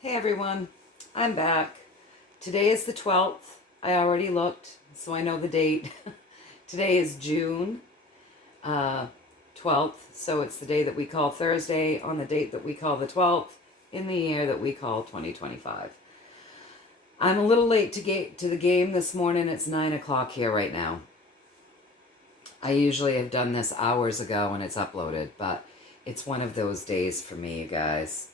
Hey everyone, I'm back. Today is the 12th. I already looked, so I know the date. Today is June 12th, so it's the day that we call Thursday on the date that we call the 12th in the year that we call 2025. I'm a little late to get to the game this morning. It's 9 o'clock here right now. I usually have done this hours ago and it's uploaded, but it's one of those days for me, you guys.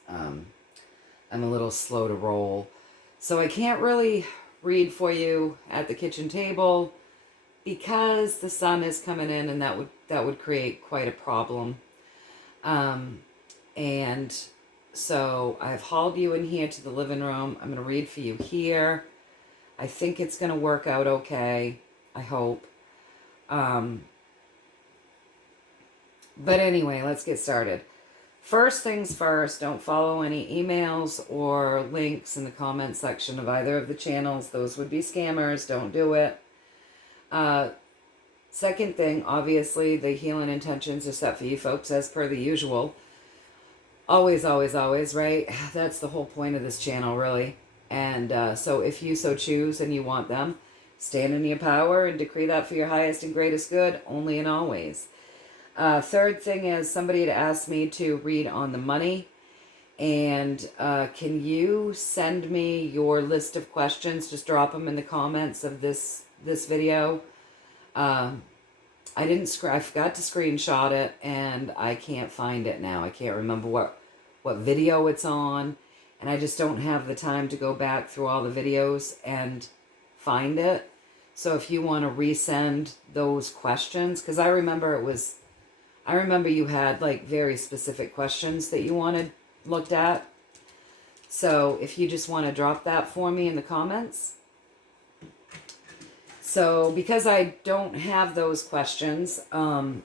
I'm a little slow to roll. So I can't really read for you at the kitchen table because the sun is coming in and that would create quite a problem. And so I've hauled you in here to the living room. I'm going to read for you here. I think it's going to work out okay. I hope. But anyway, let's get started. First things first, don't follow any emails or links in the comment section of either of the channels. Those would be scammers. Don't do it. Second thing, obviously, the healing intentions are set for you folks as per the usual. Always, always, always, right? That's the whole point of this channel, really. And so if you so choose and you want them, stand in your power and decree that for your highest and greatest good, only and always. Third thing is somebody had asked me to read on the money. And can you send me your list of questions? Just drop them in the comments of this video. I forgot to screenshot it and I can't find it now. I can't remember what video it's on. And I just don't have the time to go back through all the videos and find it. So if you want to resend those questions, because I remember you had like very specific questions that you wanted looked at. So if you just want to drop that for me in the comments. So because I don't have those questions, I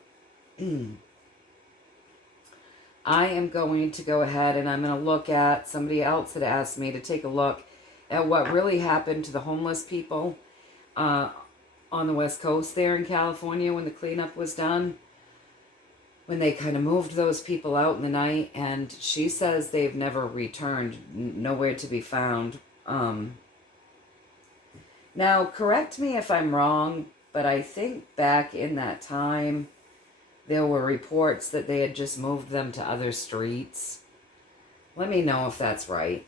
am going to go ahead and I'm going to look at, somebody else had asked me to take a look at what really happened to the homeless people on the West Coast there in California when the cleanup was done. When they kind of moved those people out in the night, and she says they've never returned, nowhere to be found. Now, correct me if I'm wrong, but I think back in that time, there were reports that they had just moved them to other streets. Let me know if that's right.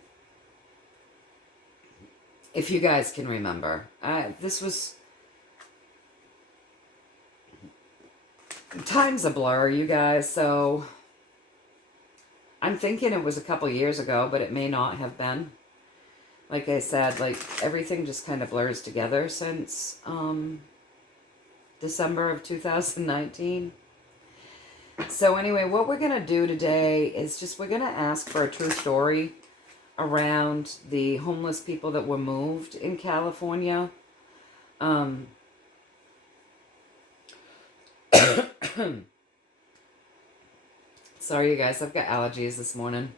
If you guys can remember. This was... Time's a blur, you guys, so I'm thinking it was a couple years ago, but it may not have been. Like I said, like everything just kind of blurs together since December of 2019. So anyway, what we're going to do today is we're going to ask for a true story around the homeless people that were moved in California. Sorry, you guys, I've got allergies this morning.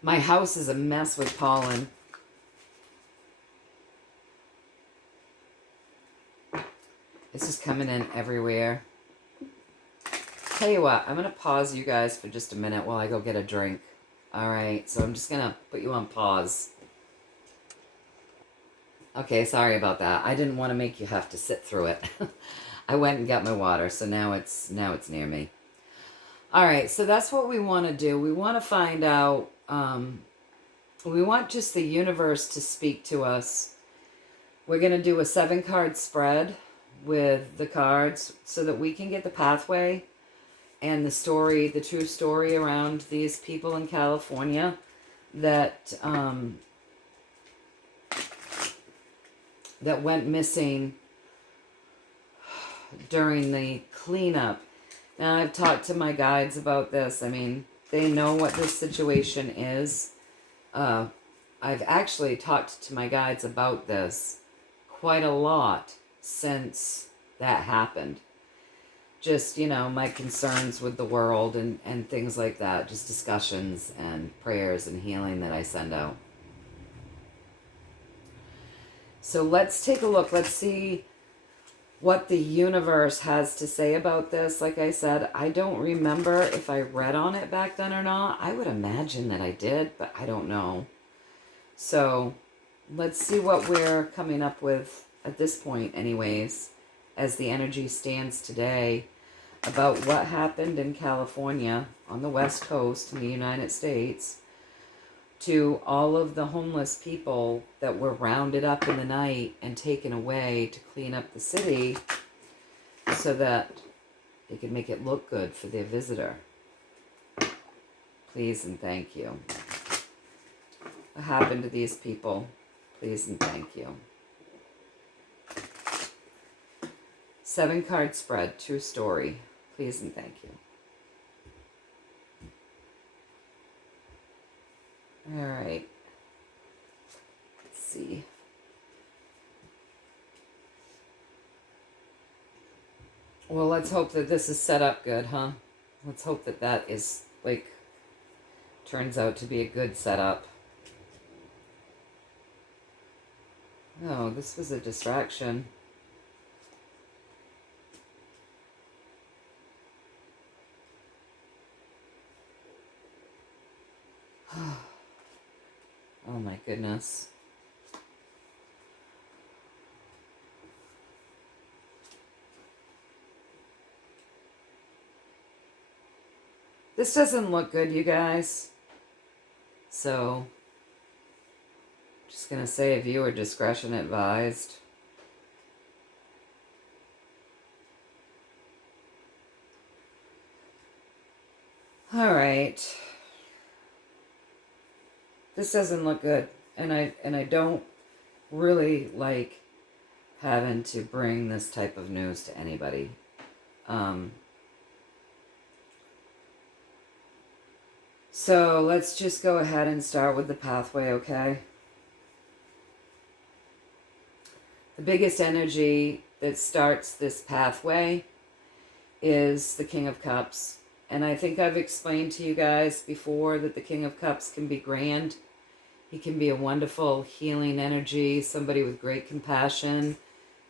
My house is a mess with pollen. It's just coming in everywhere. Tell you what, I'm going to pause you guys for just a minute while I go get a drink. All right, so I'm just going to put you on pause. Okay, sorry about that. I didn't want to make you have to sit through it. I went and got my water, so now it's near me. All right, so that's what we want to do. We want to find out, we want just the universe to speak to us. We're going to do a 7-card spread with the cards so that we can get the pathway and the story, the true story around these people in California that went missing during the cleanup. Now, I've talked to my guides about this. I mean, they know what this situation is. I've actually talked to my guides about this quite a lot since that happened. Just, you know, my concerns with the world and things like that. Just discussions and prayers and healing that I send out. So let's take a look. Let's see what the universe has to say about this. Like I said, I don't remember if I read on it back then or not. I would imagine that I did, but I don't know. So let's see what we're coming up with at this point anyways, as the energy stands today, about what happened in California on the West Coast in the United States to all of the homeless people that were rounded up in the night and taken away to clean up the city so that they could make it look good for their visitor. Please and thank you. What happened to these people? Please and thank you. 7-card spread, true story. Please and thank you. All right. Let's see. Well, let's hope that this is set up good, huh? Let's hope that that is, like, turns out to be a good setup. Oh, this was a distraction. Oh my goodness. This doesn't look good, you guys. So, just gonna say viewer discretion advised. All right. This doesn't look good, and I don't really like having to bring this type of news to anybody. So let's just go ahead and start with the pathway, okay? The biggest energy that starts this pathway is the King of Cups. And I think I've explained to you guys before that the King of Cups can be grand. He can be a wonderful healing energy, somebody with great compassion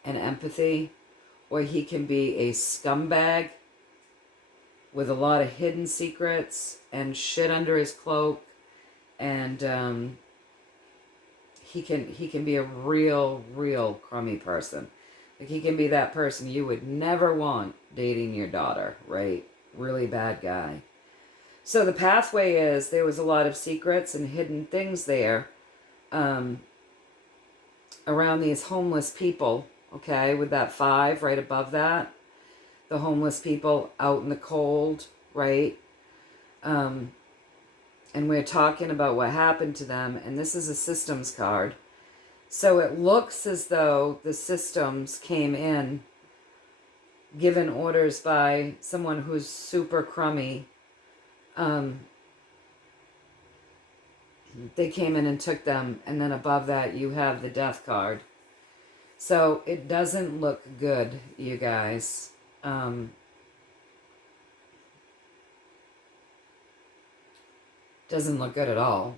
and empathy. Or he can be a scumbag with a lot of hidden secrets and shit under his cloak. And he can be a real crummy person. Like, he can be that person you would never want dating your daughter, right? Really bad guy. So the pathway is, there was a lot of secrets and hidden things there around these homeless people, okay, with that 5 right above that. The homeless people out in the cold, right? And we're talking about what happened to them, and this is a systems card. So it looks as though the systems came in, given orders by someone who's super crummy. They came in and took them, and then above that you have the death card. So it doesn't look good, you guys. Doesn't look good at all.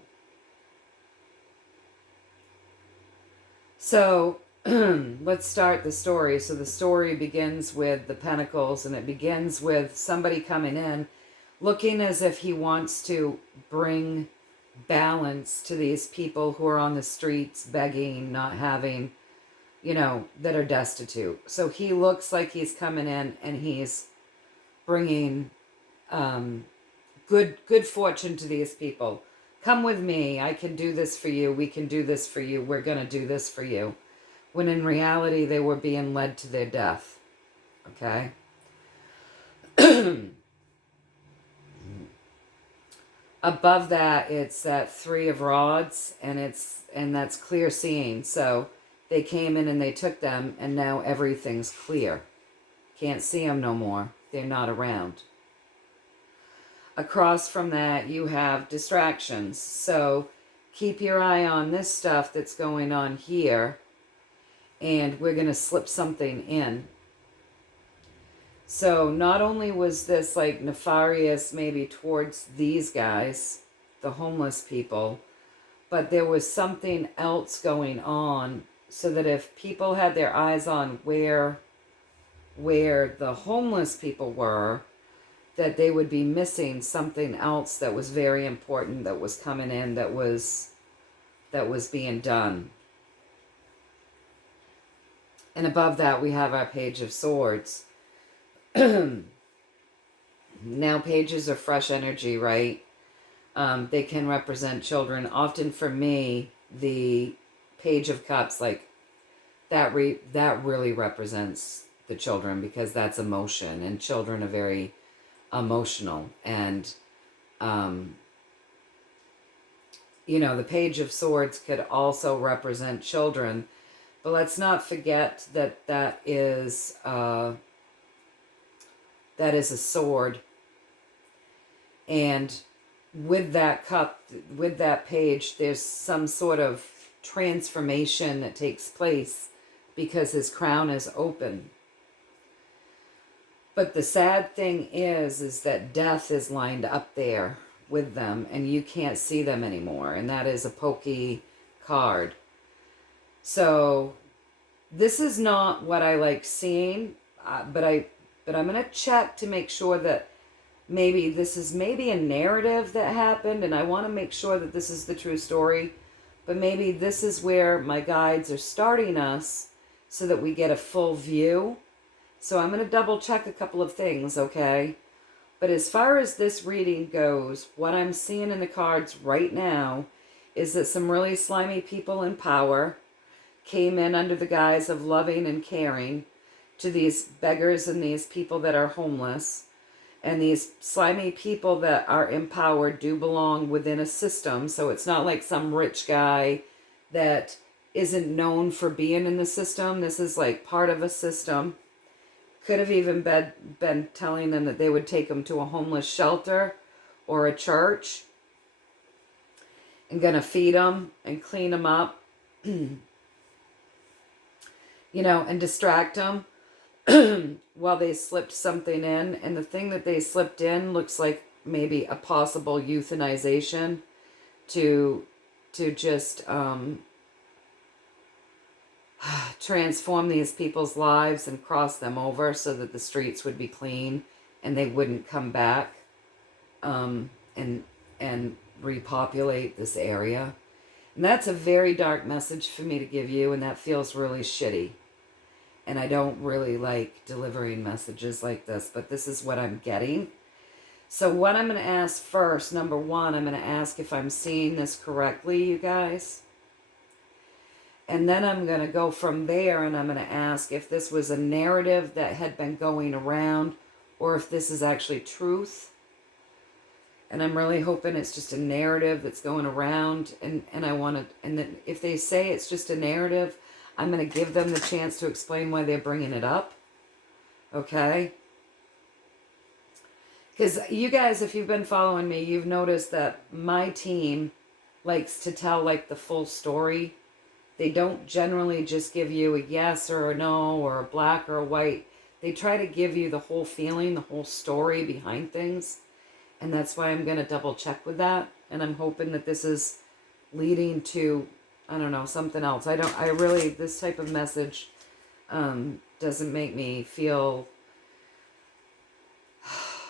So let's start the story. So the story begins with the Pentacles, and it begins with somebody coming in looking as if he wants to bring balance to these people who are on the streets begging, not having, that are destitute. So he looks like he's coming in and he's bringing good fortune to these people. Come with me. I can do this for you. We can do this for you. We're going to do this for you. When in reality, they were being led to their death. Okay? Above that, it's that 3 of rods, and that's clear seeing. So they came in and they took them, and now everything's clear. Can't see them no more. They're not around. Across from that, you have distractions. So keep your eye on this stuff that's going on here, and we're going to slip something in. So not only was this like nefarious maybe towards these guys, the homeless people, but there was something else going on, so that if people had their eyes on where where the homeless people were, that they would be missing something else that was very important, that was coming in, that was being done. And above that, we have our Page of Swords. Now, pages are fresh energy, right? They can represent children. Often for me, the Page of Cups, like, that really represents the children, because that's emotion, and children are very emotional. And, you know, the Page of Swords could also represent children. But let's not forget that that is a sword. And with that cup, with that page, there's some sort of transformation that takes place because his crown is open. But the sad thing is that death is lined up there with them, and you can't see them anymore. And that is a pokey card. So this is not what I like seeing, but I'm going to check to make sure that maybe this is maybe a narrative that happened, and I want to make sure that this is the true story. But maybe this is where my guides are starting us so that we get a full view. So I'm going to double check a couple of things, okay? But as far as this reading goes, what I'm seeing in the cards right now is that some really slimy people in power came in under the guise of loving and caring to these beggars and these people that are homeless. And these slimy people that are empowered do belong within a system. So it's not like some rich guy that isn't known for being in the system. This is like part of a system. Could have even been telling them that they would take them to a homeless shelter or a church and going to feed them and clean them up, you know, and distract them while they slipped something in. And the thing that they slipped in looks like maybe a possible euthanization to just transform these people's lives and cross them over so that the streets would be clean and they wouldn't come back and repopulate this area. And that's a very dark message for me to give you, and that feels really shitty. And I don't really like delivering messages like this, but this is what I'm getting. So what I'm going to ask first, number one, I'm going to ask if I'm seeing this correctly, you guys. And then I'm going to go from there, and I'm going to ask if this was a narrative that had been going around or if this is actually truth. And I'm really hoping it's just a narrative that's going around. And I want to, and then if they say it's just a narrative, I'm going to give them the chance to explain why they're bringing it up. Okay? Because you guys, if you've been following me, you've noticed that my team likes to tell like the full story. They don't generally just give you a yes or a no or a black or a white. They try to give you the whole feeling, the whole story behind things. And that's why I'm going to double check with that. And I'm hoping that this is leading to, I don't know, something else. This type of message doesn't make me feel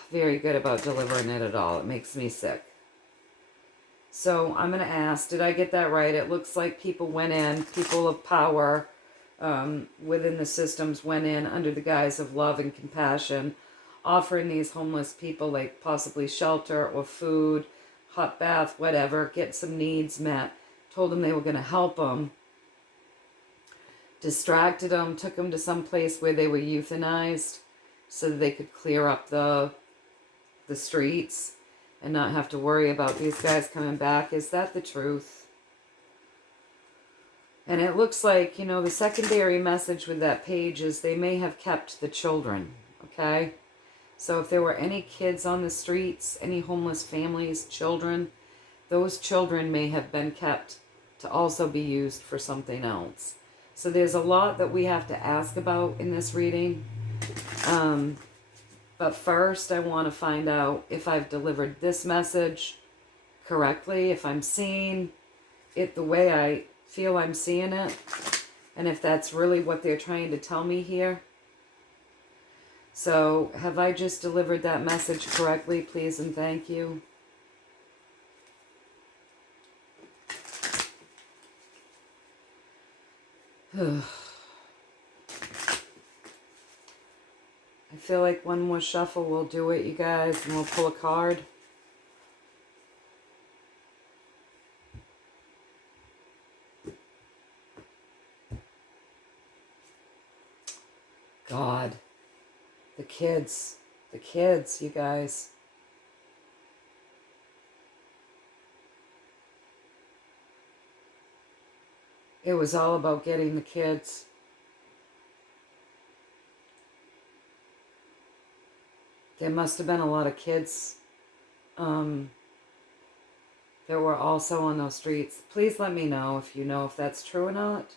very good about delivering it at all. It makes me sick. So I'm going to ask, did I get that right? It looks like people went in, people of power within the systems went in under the guise of love and compassion, offering these homeless people like possibly shelter or food, hot bath, whatever, get some needs met, told them they were going to help them, distracted them, took them to some place where they were euthanized so that they could clear up the streets and not have to worry about these guys coming back. Is that the truth? And it looks like, you know, the secondary message with that page is they may have kept the children, okay? So if there were any kids on the streets, any homeless families, children, those children may have been kept to also be used for something else. So there's a lot that we have to ask about in this reading. But first, I want to find out if I've delivered this message correctly, if I'm seeing it the way I feel I'm seeing it, and if that's really what they're trying to tell me here. So, have I just delivered that message correctly, please and thank you? I feel like one more shuffle will do it, you guys, and we'll pull a card. God. The kids, you guys. It was all about getting the kids. There must have been a lot of kids that were also on those streets. Please let me know if that's true or not.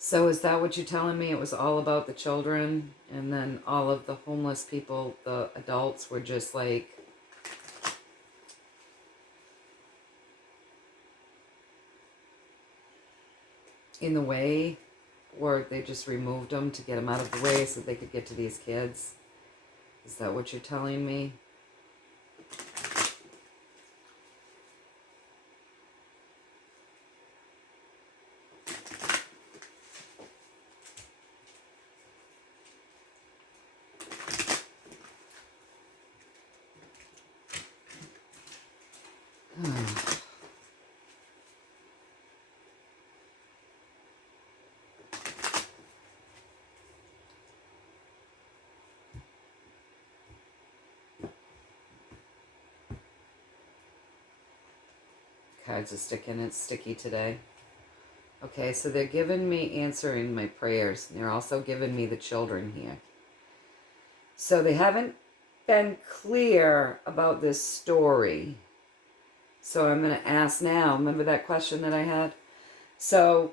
So is that what you're telling me? It was all about the children, and then all of the homeless people, the adults, were just like in the way, or they just removed them to get them out of the way so they could get to these kids? Is that what you're telling me? Cards are sticking. It's sticky today. Okay, so they're giving me answering my prayers. And they're also giving me the children here. So they haven't been clear about this story. So I'm going to ask now. Remember that question that I had? So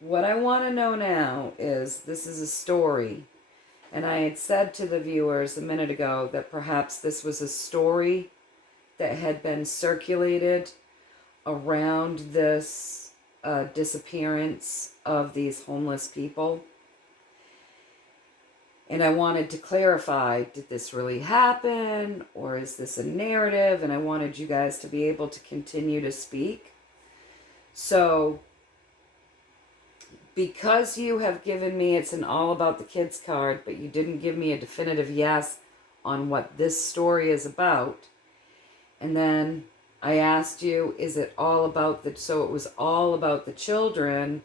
what I want to know now is, this is a story. And I had said to the viewers a minute ago that perhaps this was a story that had been circulated around this disappearance of these homeless people. And I wanted to clarify, did this really happen, or is this a narrative? And I wanted you guys to be able to continue to speak. So, because you have given me, it's an all about the kids card, but you didn't give me a definitive yes on what this story is about. And then I asked you, is it all about so it was all about the children.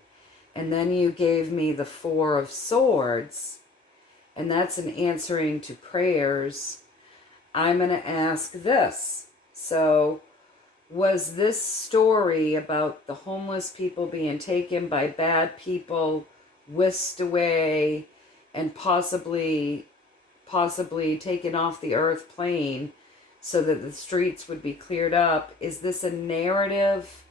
And then you gave me the Four of Swords. And that's an answering to prayers. I'm going to ask this. So, was this story about the homeless people being taken by bad people, whisked away, and possibly taken off the earth plane so that the streets would be cleared up? Is this a narrative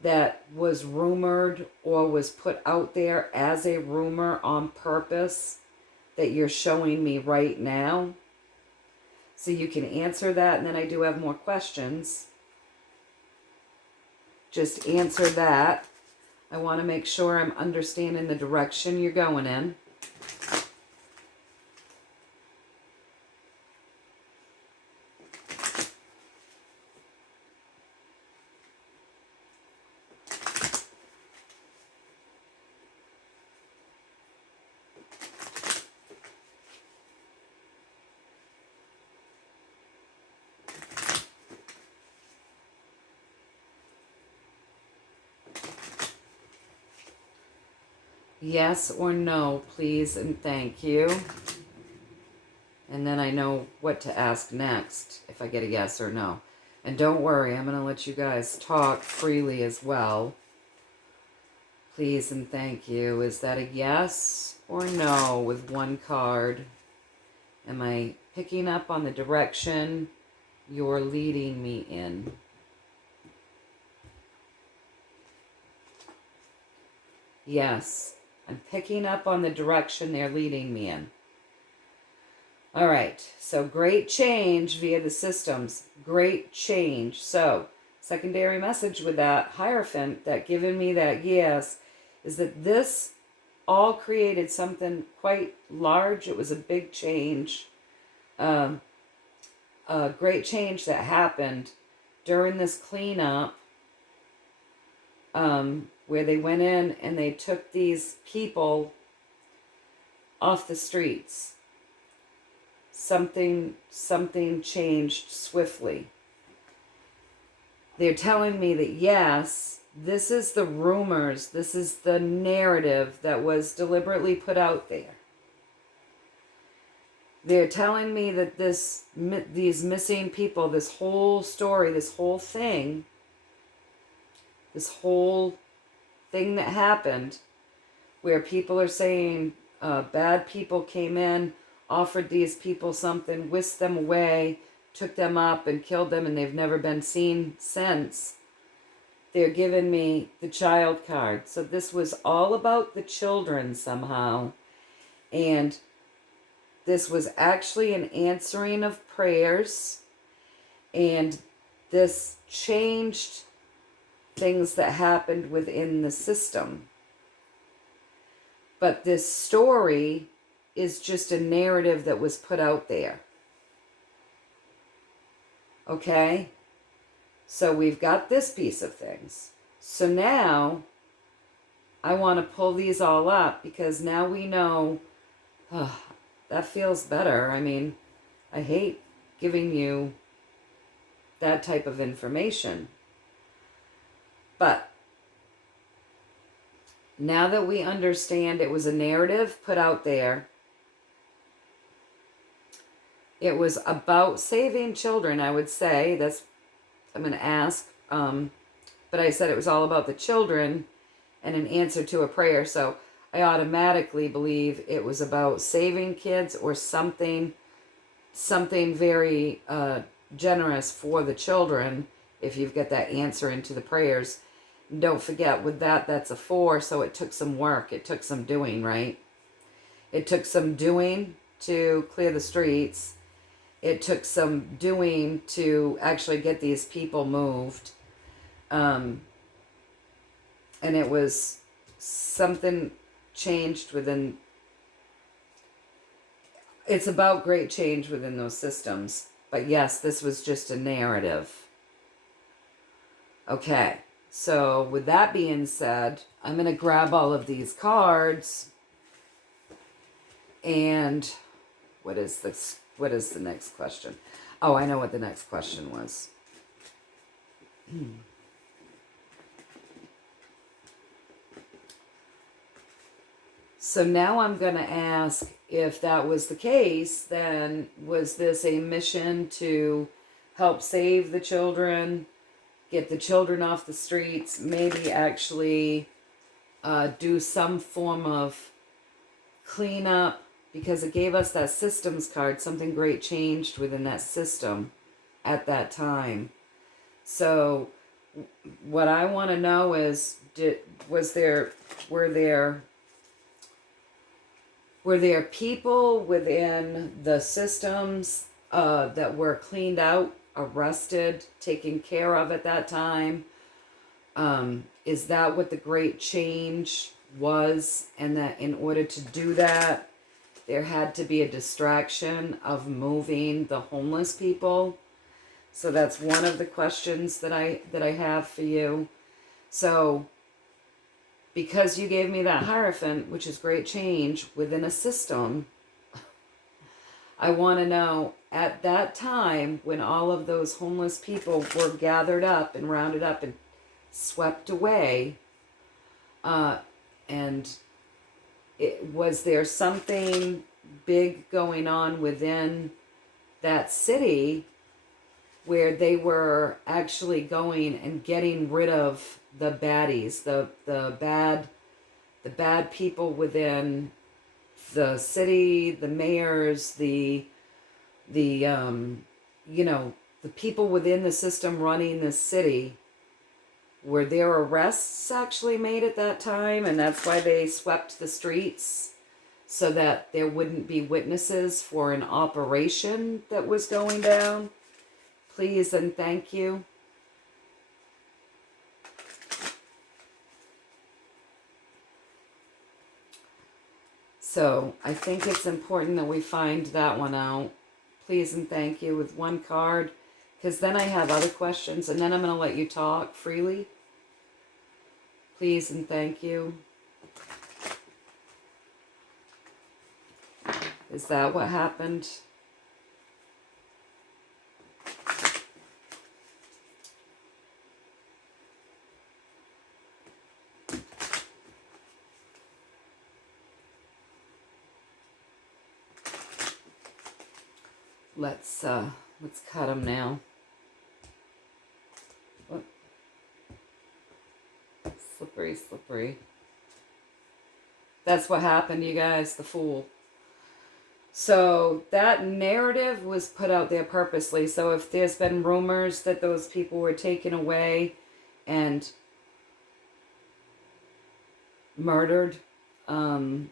that was rumored or was put out there as a rumor on purpose that you're showing me right now? So you can answer that, and then I do have more questions. Just answer that. I want to make sure I'm understanding the direction you're going in. Yes or no, please and thank you. And then I know what to ask next if I get a yes or no. And don't worry, I'm going to let you guys talk freely as well. Please and thank you. Is that a yes or no with one card? Am I picking up on the direction you're leading me in? Yes. I'm picking up on the direction they're leading me in. All right. So great change via the systems. Great change. So secondary message with that Hierophant that given me that yes is that this all created something quite large. It was a big change, a great change that happened during this cleanup, where they went in and they took these people off the streets. Something changed swiftly. They're telling me that yes, this is the rumors, this is the narrative that was deliberately put out there. They're telling me that these missing people, this whole story, this whole thing that happened, where people are saying bad people came in, offered these people something, whisked them away, took them up and killed them, and they've never been seen since. They're giving me the child card. So this was all about the children somehow. And this was actually an answering of prayers. And this changed things that happened within the system. But this story is just a narrative that was put out there. Okay? So we've got this piece of things. So now I want to pull these all up because now we know, that feels better. I mean, I hate giving you that type of information. But now that we understand it was a narrative put out there, it was about saving children, I would say. I'm going to ask. But I said it was all about the children and an answer to a prayer. So I automatically believe it was about saving kids or something very generous for the children if you've got that answer into the prayers. And don't forget, with that's a 4, so it took some work. It took some doing, right? It took some doing to clear the streets. It took some doing to actually get these people moved. And it was something changed within. It's about great change within those systems. But yes, this was just a narrative. Okay, so with that being said, I'm going to grab all of these cards. And what is this? What is the next question? Oh, I know what the next question was. So now I'm going to ask, if that was the case, then was this a mission to help save the children, get the children off the streets, maybe actually do some form of cleanup? Because it gave us that systems card. Something great changed within that system at that time. So what I want to know is, were there people within the systems that were cleaned out, arrested, taken care of at that time? Is that what the great change was? And that in order to do that, there had to be a distraction of moving the homeless people. So that's one of the questions that I have for you. So because you gave me that Hierophant, which is great change within a system, I want to know, at that time when all of those homeless people were gathered up and rounded up and swept away, was there something big going on within that city where they were actually going and getting rid of the baddies, the bad people within the city, the mayors, the people within the system running the city? Were there arrests actually made at that time, and that's why they swept the streets, so that there wouldn't be witnesses for an operation that was going down? Please and thank you. So I think it's important that we find that one out. Please and thank you with one card, because then I have other questions, and then I'm going to let you talk freely. Please and thank you. Is that what happened? Let's cut them now. Oh. Slippery, slippery. That's what happened, you guys, the Fool. So that narrative was put out there purposely. So if there's been rumors that those people were taken away and murdered, that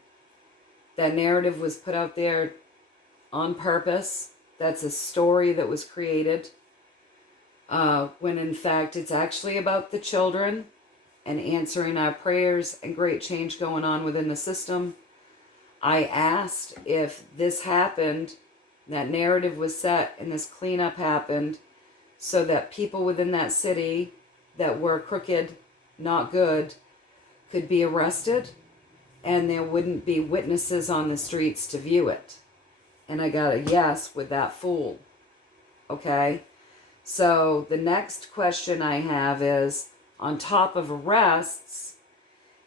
narrative was put out there on purpose. That's a story that was created, when in fact it's actually about the children and answering our prayers and great change going on within the system. I asked if this happened, that narrative was set, and this cleanup happened so that people within that city that were crooked, not good, could be arrested, and there wouldn't be witnesses on the streets to view it. And I got a yes with that Fool. Okay? So the next question I have is, on top of arrests,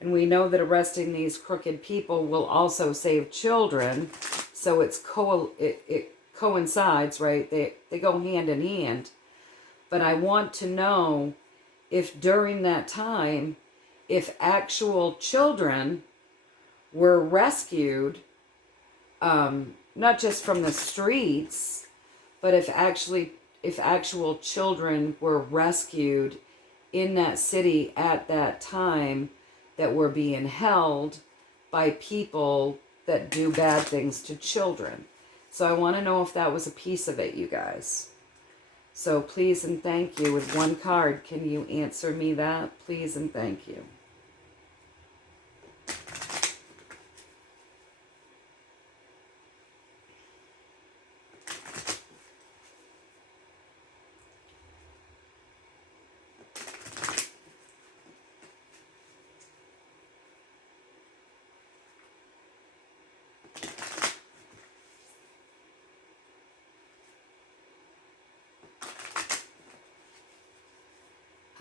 and we know that arresting these crooked people will also save children, so it coincides, right? They go hand in hand. But I want to know if during that time, if actual children were rescued, not just from the streets, but if actual children were rescued in that city at that time, that were being held by people that do bad things to children. So I want to know if that was a piece of it, you guys. So please and thank you. With one card, can you answer me that? Please and thank you.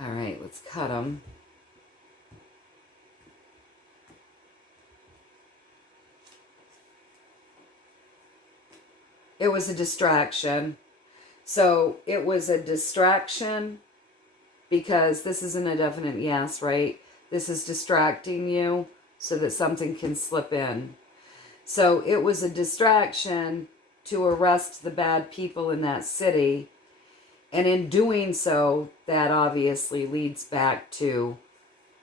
All right, let's cut them. It was a distraction. So it was a distraction because this isn't a definite yes, right? This is distracting you so that something can slip in. So it was a distraction to arrest the bad people in that city. And in doing so, that obviously leads back to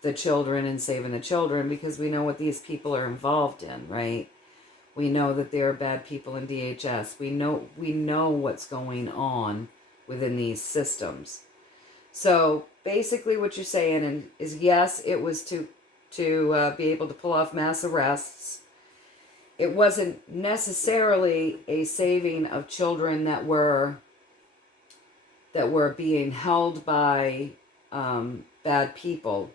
the children and saving the children, because we know what these people are involved in, right? We know that there are bad people in DHS. We know what's going on within these systems. So basically what you're saying is yes, it was to be able to pull off mass arrests. It wasn't necessarily a saving of children that were being held by bad people.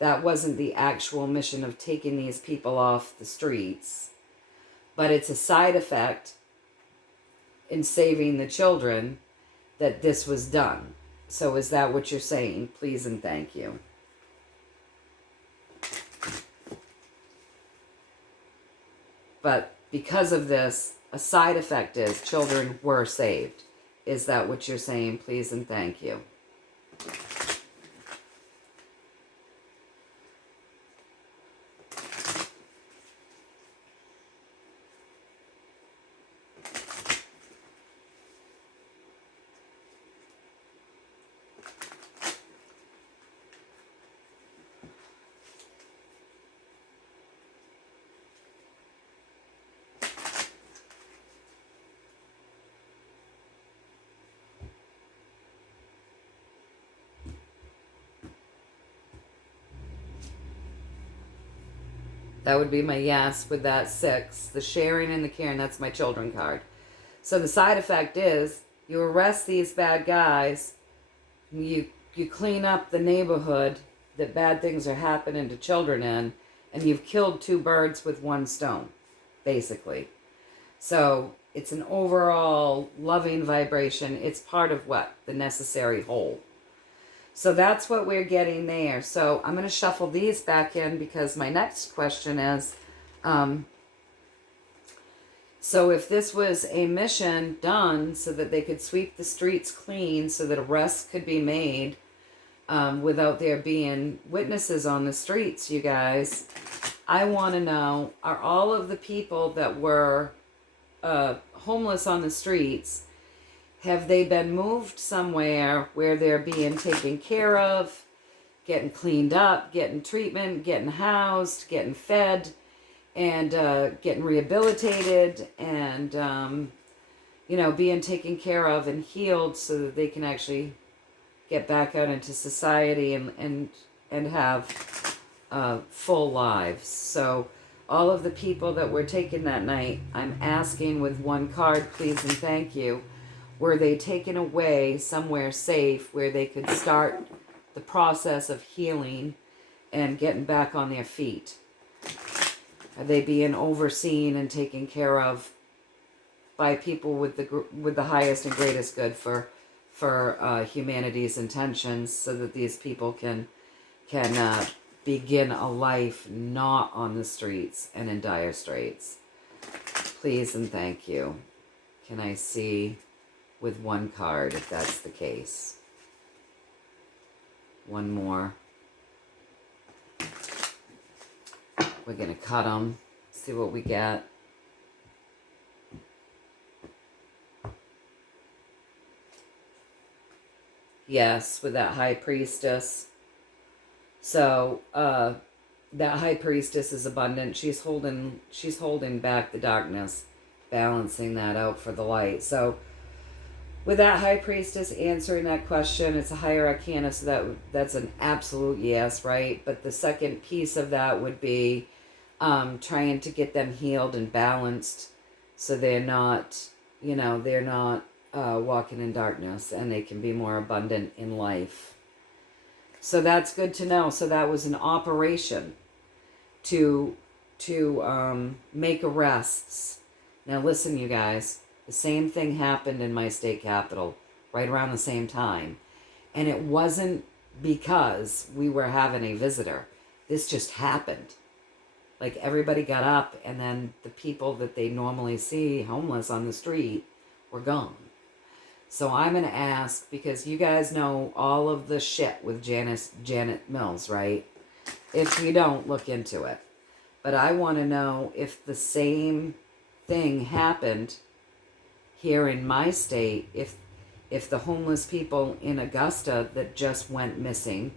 That wasn't the actual mission of taking these people off the streets. But it's a side effect in saving the children that this was done. So is that what you're saying? Please and thank you. But because of this, a side effect is children were saved. Is that what you're saying? Please and thank you. That would be my yes with that 6. The sharing and the caring, that's my children card. So the side effect is you arrest these bad guys, you clean up the neighborhood that bad things are happening to children in, and you've killed 2 birds with 1 stone, basically. So it's an overall loving vibration. It's part of what? The necessary whole. So that's what we're getting there. So I'm going to shuffle these back in because my next question is, so if this was a mission done so that they could sweep the streets clean so that arrests could be made without there being witnesses on the streets, you guys, I want to know, are all of the people that were homeless on the streets, have they been moved somewhere where they're being taken care of, getting cleaned up, getting treatment, getting housed, getting fed, and getting rehabilitated, and being taken care of and healed so that they can actually get back out into society and have full lives? So all of the people that were taken that night, I'm asking with 1 card, please and thank you, were they taken away somewhere safe where they could start the process of healing and getting back on their feet? Are they being overseen and taken care of by people with the highest and greatest good for humanity's intentions, so that these people can begin a life not on the streets and in dire straits? Please and thank you. Can I see with 1 card if that's the case? 1 more. We're going to cut them, see what we get. Yes, with that High Priestess. So, that High Priestess is abundant. She's holding back the darkness, balancing that out for the light. So, with that High Priestess answering that question, it's a higher arcana, so that's an absolute yes, right? But the second piece of that would be trying to get them healed and balanced so they're not walking in darkness, and they can be more abundant in life. So that's good to know. So that was an operation to make arrests. Now listen, you guys, the same thing happened in my state capital right around the same time. And it wasn't because we were having a visitor. This just happened. Like, everybody got up, and then the people that they normally see homeless on the street were gone. So I'm going to ask, because you guys know all of the shit with Janet Mills, right? If you don't, look into it. But I want to know if the same thing happened here in my state, if the homeless people in Augusta that just went missing,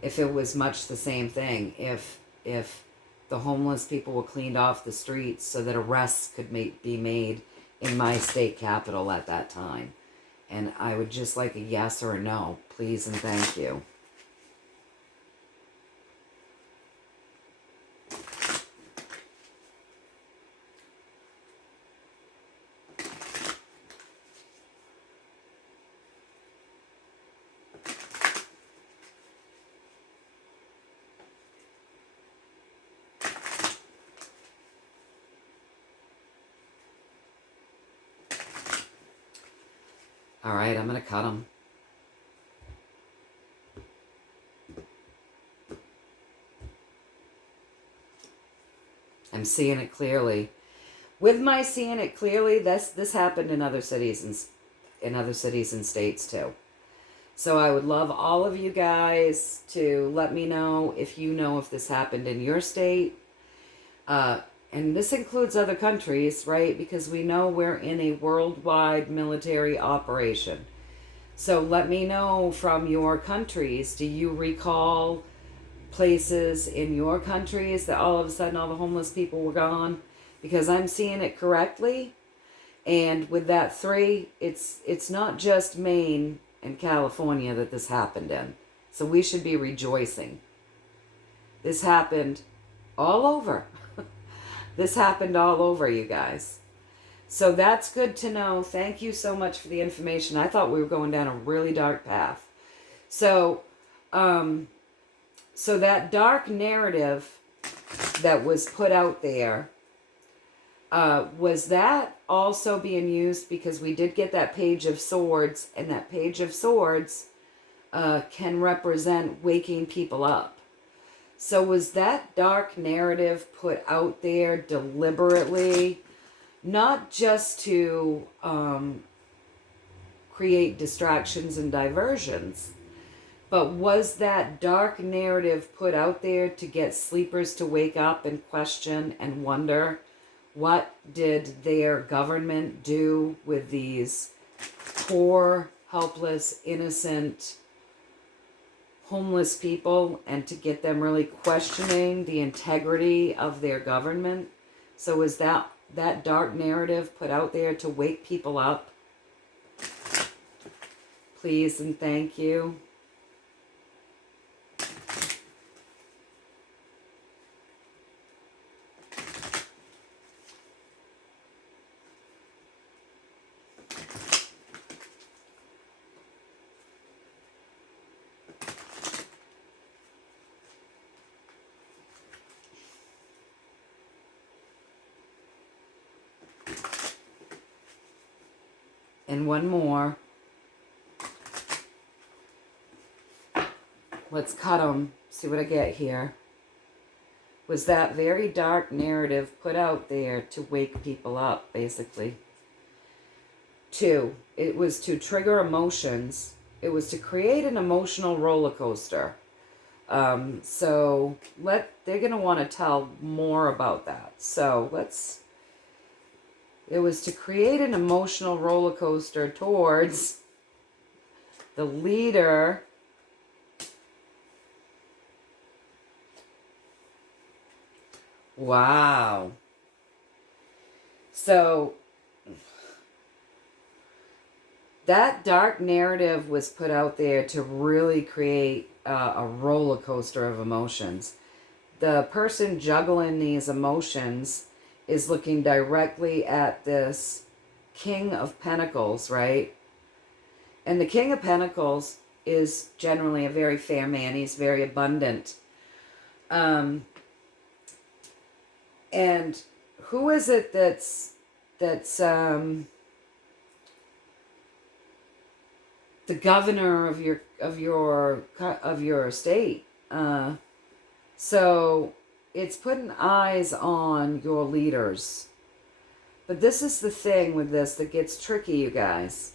if it was much the same thing, if the homeless people were cleaned off the streets so that arrests could be made in my state capital at that time. And I would just like a yes or a no, please and thank you. All right, I'm going to cut them. I'm seeing it clearly. With my seeing it clearly, this happened in other cities and states too. So I would love all of you guys to let me know if you know if this happened in your state. And this includes other countries, right? Because we know we're in a worldwide military operation. So let me know from your countries. Do you recall places in your countries that all of a sudden all the homeless people were gone? Because I'm seeing it correctly. And with that 3, it's not just Maine and California that this happened in. So we should be rejoicing. This happened all over. This happened all over, you guys. So that's good to know. Thank you so much for the information. I thought we were going down a really dark path. So, so that dark narrative that was put out there, was that also being used because we did get that Page of Swords, and that Page of Swords can represent waking people up. So was that dark narrative put out there deliberately, not just to create distractions and diversions, but was that dark narrative put out there to get sleepers to wake up and question and wonder, what did their government do with these poor, helpless, innocent, homeless people, and to get them really questioning the integrity of their government? So is that dark narrative put out there to wake people up? Please and thank you. And one more. Let's cut them. See what I get here. Was that very dark narrative put out there to wake people up, basically? 2, it was to trigger emotions. It was to create an emotional roller coaster. So they're going to want to tell more about that. So it was to create an emotional roller coaster towards the leader. Wow. So that dark narrative was put out there to really create a roller coaster of emotions. The person juggling these emotions is looking directly at this King of Pentacles, right? And the King of Pentacles is generally a very fair man. He's very abundant. And who is it that's the governor of your state? So it's putting eyes on your leaders. But this is the thing with this that gets tricky, you guys.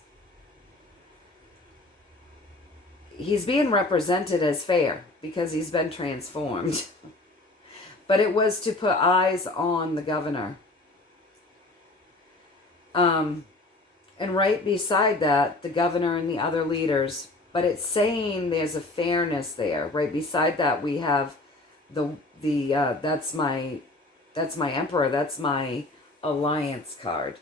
He's being represented as fair because he's been transformed. But it was to put eyes on the governor. And right beside that, the governor and the other leaders. But it's saying there's a fairness there. Right beside that, we have that's my Emperor. That's my Alliance card.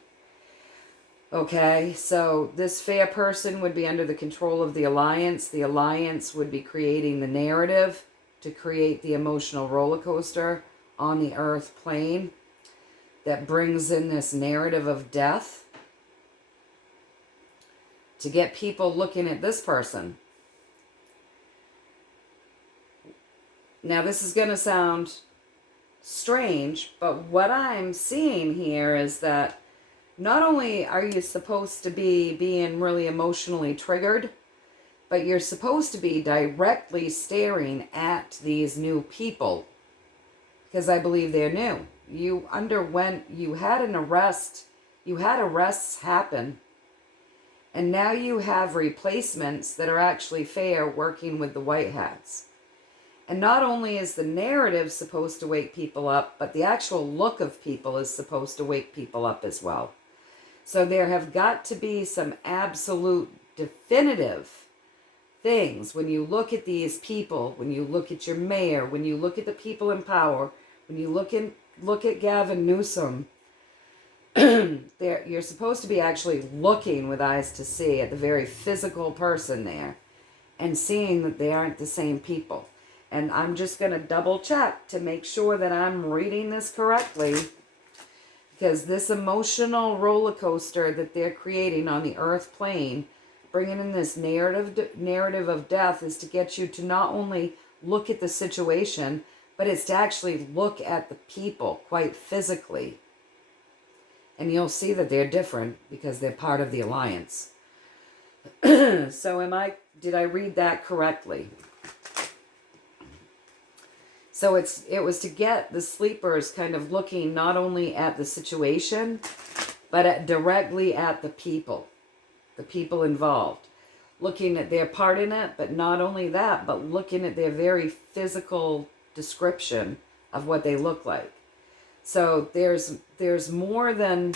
Okay, so this fair person would be under the control of the Alliance. The Alliance would be creating the narrative to create the emotional roller coaster on the earth plane that brings in this narrative of death to get people looking at this person. Now, this is going to sound strange, but what I'm seeing here is that not only are you supposed to be being really emotionally triggered, but you're supposed to be directly staring at these new people, because I believe they're new. You had an arrest, you had arrests happen, and now you have replacements that are actually fair working with the white hats. And not only is the narrative supposed to wake people up, but the actual look of people is supposed to wake people up as well. So there have got to be some absolute definitive things when you look at these people, when you look at your mayor, when you look at the people in power, when you look at Gavin Newsom, you're supposed to be actually looking with eyes to see at the very physical person there and seeing that they aren't the same people. And I'm just going to double check to make sure that I'm reading this correctly, because this emotional roller coaster that they're creating on the earth plane, bringing in this narrative of death, is to get you to not only look at the situation, but it's to actually look at the people quite physically. And you'll see that they're different because they're part of the alliance. So did I read that correctly? So it was to get the sleepers kind of looking not only at the situation, but directly at the people involved. Looking at their part in it, but not only that, but looking at their very physical description of what they look like. So there's more than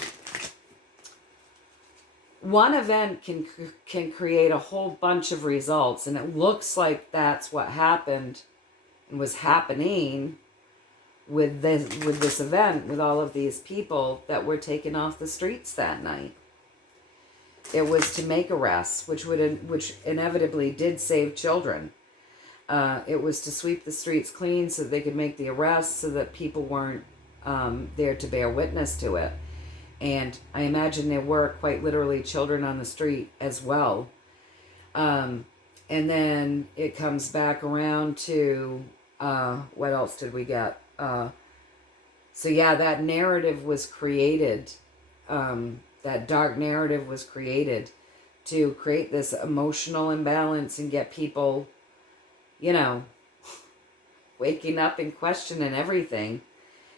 one event can create a whole bunch of results, and it looks like that's what happened and was happening with this event, with all of these people that were taken off the streets that night. It was to make arrests, which inevitably did save children. It was to sweep the streets clean so that they could make the arrests, so that people weren't there to bear witness to it. And I imagine there were quite literally children on the street as well. And then it comes back around to, what else did we get? So yeah, that narrative was created. That dark narrative was created to create this emotional imbalance and get people, waking up and questioning everything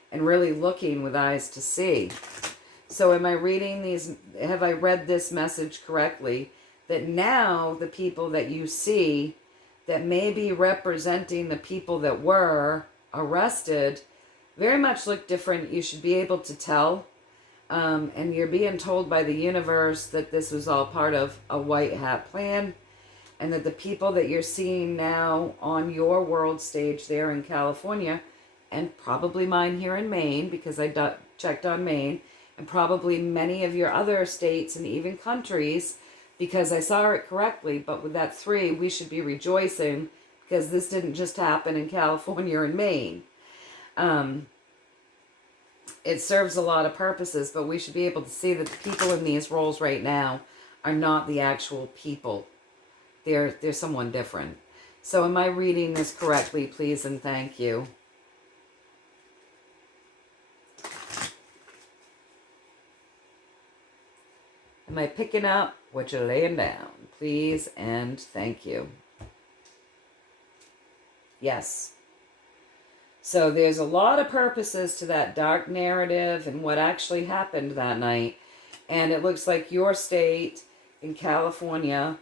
and really looking with eyes to see. So am I reading these, have I read this message correctly? That now the people that you see that may be representing the people that were arrested very much look different. You should be able to tell. And you're being told by the universe that this was all part of a white hat plan, and that the people that you're seeing now on your world stage there in California, and probably mine here in Maine, because I checked on Maine, and probably many of your other states and even countries, because I saw it correctly. But with that 3, we should be rejoicing, because this didn't just happen in California and Maine. It serves a lot of purposes, but we should be able to see that the people in these roles right now are not the actual people. They're someone different. So am I reading this correctly, please, and thank you. Am I picking up what you're laying down? Please and thank you. Yes. So there's a lot of purposes to that dark narrative and what actually happened that night. And it looks like your state in California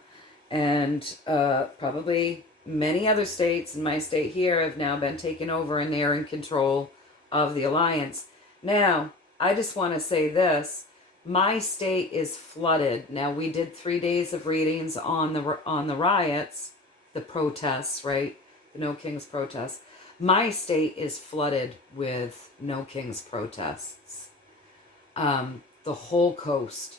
and probably many other states, and my state here, have now been taken over, and they're in control of the alliance. Now, I just want to say this. My state is flooded. Now, we did 3 days of readings on the riots, the protests, right? The No Kings protests. My state is flooded with No Kings protests. The whole coast.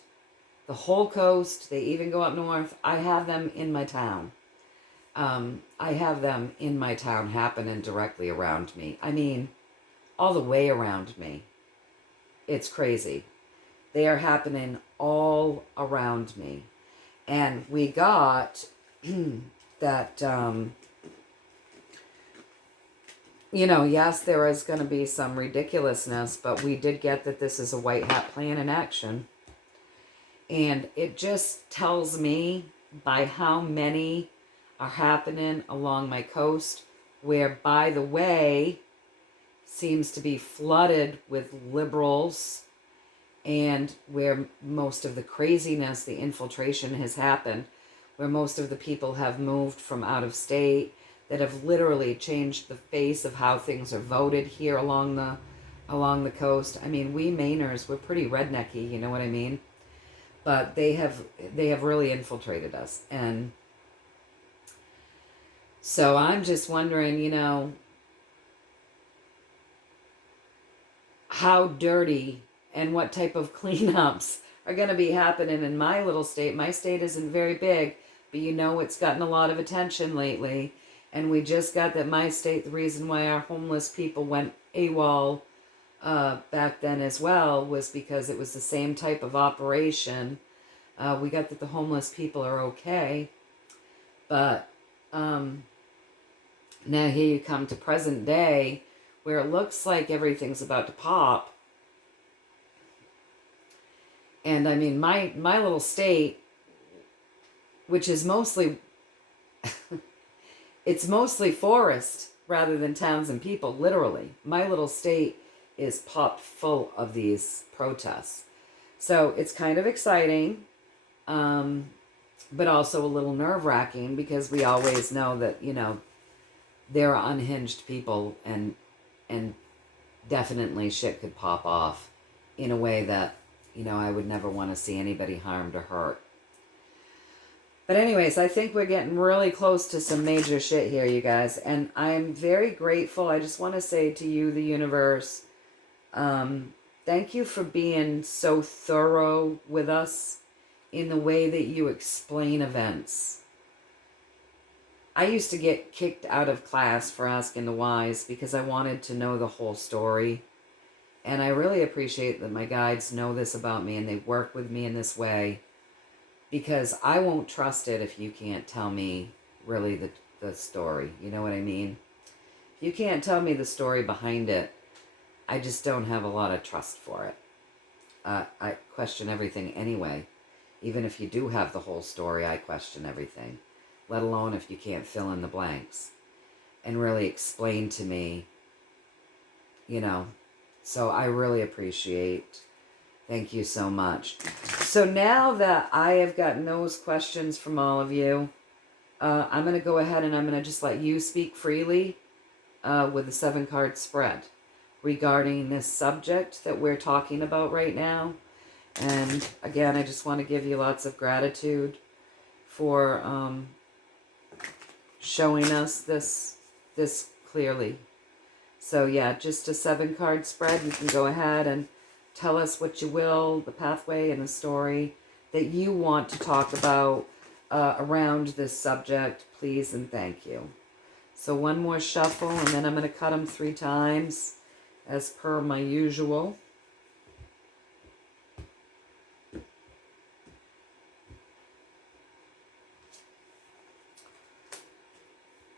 The whole coast. They even go up north. I have them in my town. I have them in my town happening directly around me. I mean, all the way around me. It's crazy. They are happening all around me. And we got that... yes, there is going to be some ridiculousness, but we did get that this is a white hat plan in action. And it just tells me by how many are happening along my coast, where, by the way, seems to be flooded with liberals, and where most of the craziness, the infiltration has happened, where most of the people have moved from out of state, that have literally changed the face of how things are voted here along the coast. I mean, we Mainers, we're pretty rednecky, you know what I mean? But they have really infiltrated us. And so I'm just wondering, how dirty and what type of cleanups are going to be happening in my little state. My state isn't very big, but it's gotten a lot of attention lately. And we just got that my state, the reason why our homeless people went AWOL back then as well was because it was the same type of operation. We got that the homeless people are okay. But now here you come to present day where it looks like everything's about to pop. And I mean, my little state, which is mostly, it's mostly forest rather than towns and people, literally. My little state is popped full of these protests. So it's kind of exciting, but also a little nerve-wracking because we always know that, you know, there are unhinged people and definitely shit could pop off in a way that, you know, I would never want to see anybody harmed or hurt. But anyways, I think we're getting really close to some major shit here, you guys. And I'm very grateful. I just want to say to you, the universe, thank you for being so thorough with us in the way that you explain events. I used to get kicked out of class for asking the whys because I wanted to know the whole story. And I really appreciate that my guides know this about me and they work with me in this way, because I won't trust it if you can't tell me really the story. You know what I mean? If you can't tell me the story behind it, I just don't have a lot of trust for it. I question everything anyway. Even if you do have the whole story, I question everything. Let alone if you can't fill in the blanks and really explain to me, you know. So I really appreciate. Thank you so much. So now that I have gotten those questions from all of you, I'm going to go ahead and I'm going to just let you speak freely with the 7-card spread regarding this subject that we're talking about right now. And again, I just want to give you lots of gratitude for showing us this clearly. So yeah, just a 7-card spread. You can go ahead and tell us what you will, the pathway and the story that you want to talk about around this subject, please and thank you. So one more shuffle, and then I'm going to cut them 3 times as per my usual.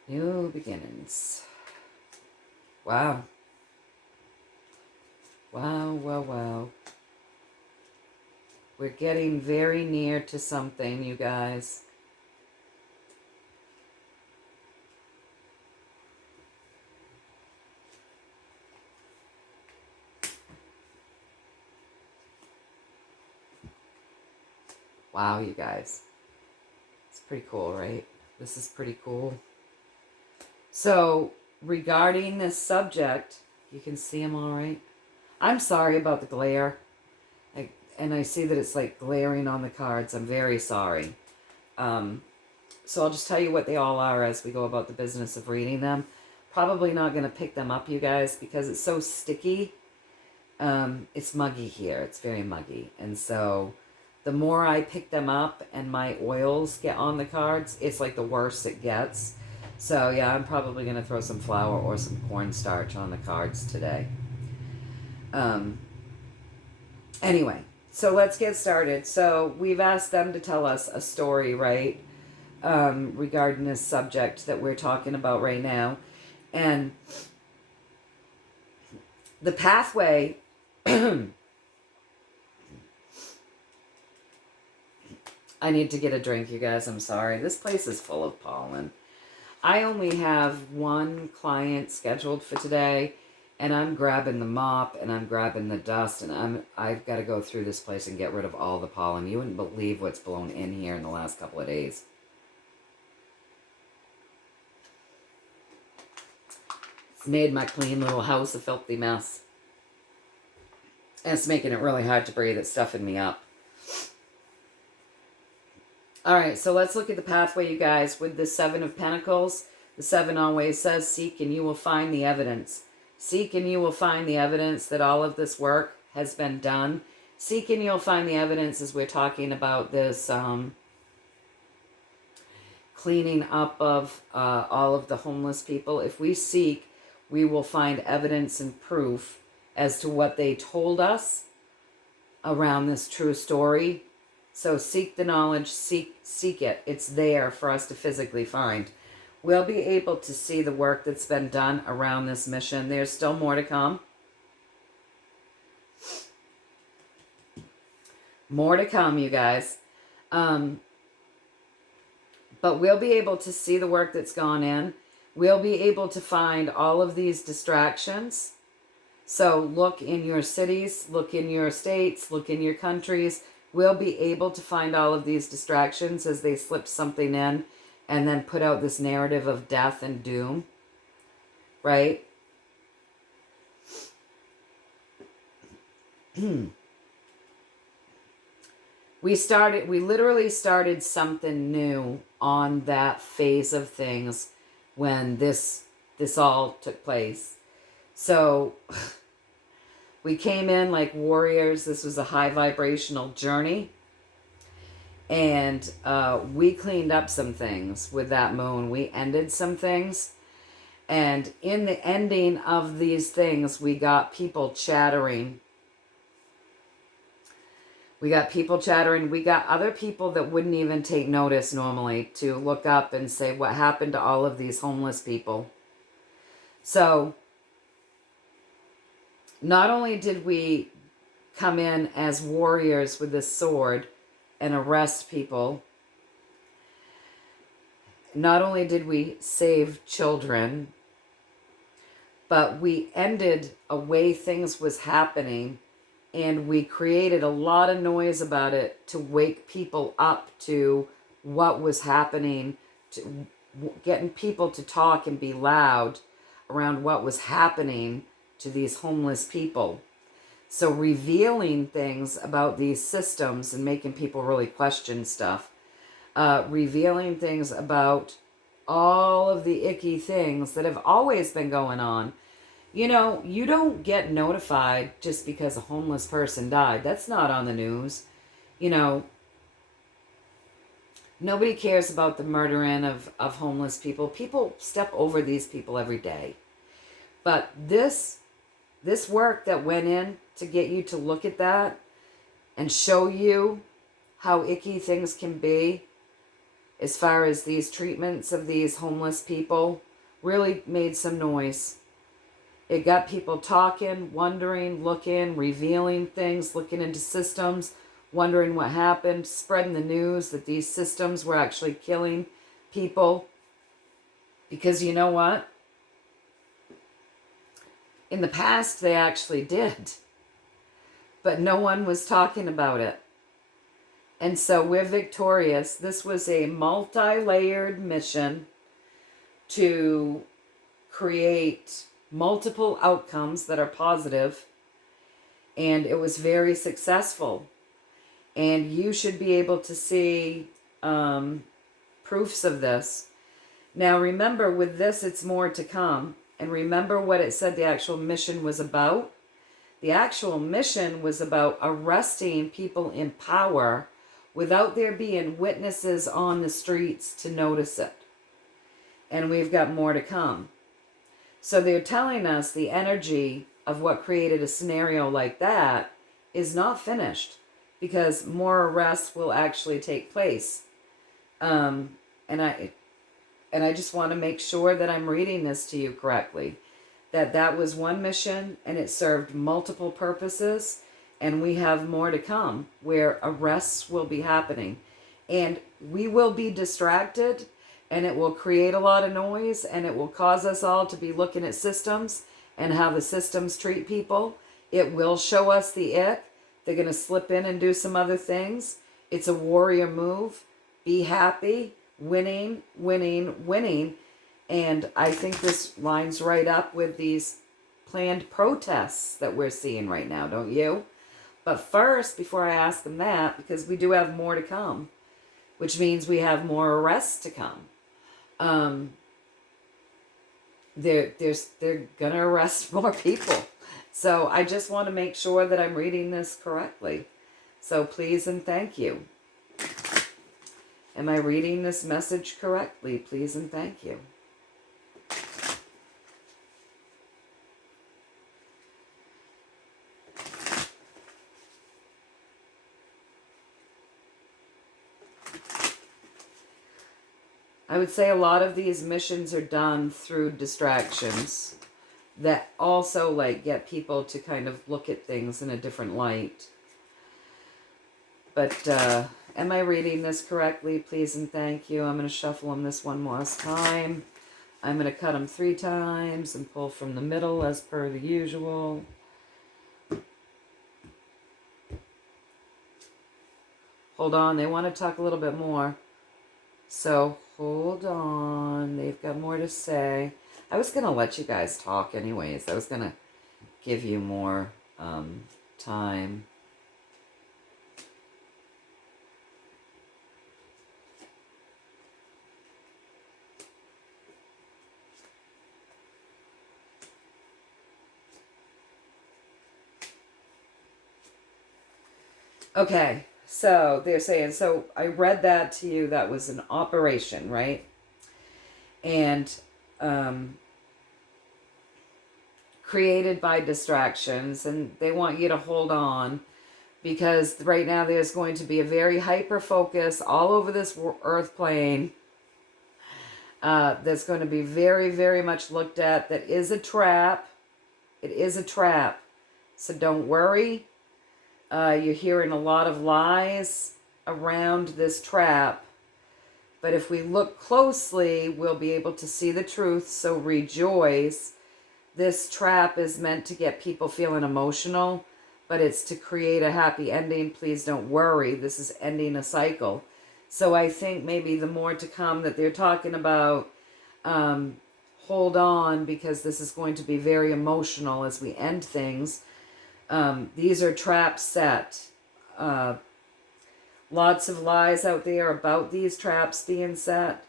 New beginnings. Wow. Wow, wow, wow. We're getting very near to something, you guys. Wow, you guys. It's pretty cool, right? This is pretty cool. So, regarding this subject, you can see them all right. I'm sorry about the glare. And I see that it's like glaring on the cards. I'm very sorry. So I'll just tell you what they all are as we go about the business of reading them. Probably not going to pick them up, you guys, because it's so sticky. It's muggy here. It's very muggy. And so the more I pick them up and my oils get on the cards, it's like the worse it gets. So yeah, I'm probably going to throw some flour or some cornstarch on the cards today. Anyway, so let's get started. So we've asked them to tell us a story, right? Regarding this subject that we're talking about right now. And the pathway, I need to get a drink, you guys. I'm sorry. This place is full of pollen. I only have one client scheduled for today, and I'm grabbing the mop and I'm grabbing the dust, and I've got to go through this place and get rid of all the pollen. You wouldn't believe what's blown in here in the last couple of days. It's made my clean little house a filthy mess. And it's making it really hard to breathe. It's stuffing me up. All right, so let's look at the pathway, you guys. With the 7 of Pentacles, the 7 always says, seek and you will find the evidence. Seek and you will find the evidence that all of this work has been done. Seek and you'll find the evidence as we're talking about this cleaning up of all of the homeless people. If we seek, we will find evidence and proof as to what they told us around this true story. So seek the knowledge, seek it. It's there for us to physically find. We'll be able to see the work that's been done around this mission. There's still more to come. More to come, you guys. But we'll be able to see the work that's gone in. We'll be able to find all of these distractions. So look in your cities, look in your states, look in your countries. We'll be able to find all of these distractions as they slip something in and then put out this narrative of death and doom, right? We literally started something new on that phase of things when this all took place. So we came in like warriors. This was a high vibrational journey. And we cleaned up some things with that moon. We ended some things. And in the ending of these things, we got people chattering. We got people chattering. We got other people that wouldn't even take notice normally to look up and say, what happened to all of these homeless people? So not only did we come in as warriors with this sword and arrest people, not only did we save children, but we ended a way things was happening, and we created a lot of noise about it to wake people up to what was happening, to getting people to talk and be loud around what was happening to these homeless people. So revealing things about these systems and making people really question stuff. Revealing things about all of the icky things that have always been going on. You know, you don't get notified just because a homeless person died. That's not on the news. You know, nobody cares about the murdering of homeless people. People step over these people every day. But this work that went in to get you to look at that and show you how icky things can be as far as these treatments of these homeless people really made some noise. It got people talking, wondering, looking, revealing things, looking into systems, wondering what happened, spreading the news that these systems were actually killing people. Because you know what? In the past, they actually did. But no one was talking about it. And so we're victorious. This was a multi-layered mission to create multiple outcomes that are positive. And it was very successful. And you should be able to see proofs of this. Now remember, with this, it's more to come. And remember what it said the actual mission was about? The actual mission was about arresting people in power without there being witnesses on the streets to notice it. And we've got more to come. So they're telling us the energy of what created a scenario like that is not finished, because more arrests will actually take place. And I just want to make sure that I'm reading this to you correctly. That was one mission, and it served multiple purposes, and we have more to come where arrests will be happening. And we will be distracted, and it will create a lot of noise, and it will cause us all to be looking at systems and how the systems treat people. It will show us the ick. They're going to slip in and do some other things. It's a warrior move. Be happy. Winning, winning, winning. And I think this lines right up with these planned protests that we're seeing right now, don't you? But first, before I ask them that, because we do have more to come, which means we have more arrests to come. They're going to arrest more people. So I just want to make sure that I'm reading this correctly. So please and thank you. Am I reading this message correctly? Please and thank you. I would say a lot of these missions are done through distractions that also like get people to kind of look at things in a different light. But am I reading this correctly? Please and thank you. I'm going to shuffle them this one last time. I'm going to cut them 3 times and pull from the middle as per the usual. Hold on, they want to talk a little bit more. So hold on, they've got more to say. I was going to let you guys talk anyways. I was going to give you more time. Okay, so they're saying, so I read that to you, that was an operation, right? And created by distractions, and they want you to hold on because right now there's going to be a very hyper focus all over this earth plane that's going to be very, very much looked at. That is a trap. It is a trap. So don't worry. You're hearing a lot of lies around this trap. But if we look closely, we'll be able to see the truth. So rejoice. This trap is meant to get people feeling emotional, but it's to create a happy ending. Please don't worry. This is ending a cycle. So I think maybe the more to come that they're talking about, hold on, because this is going to be very emotional as we end things. These are traps set. Lots of lies out there about these traps being set.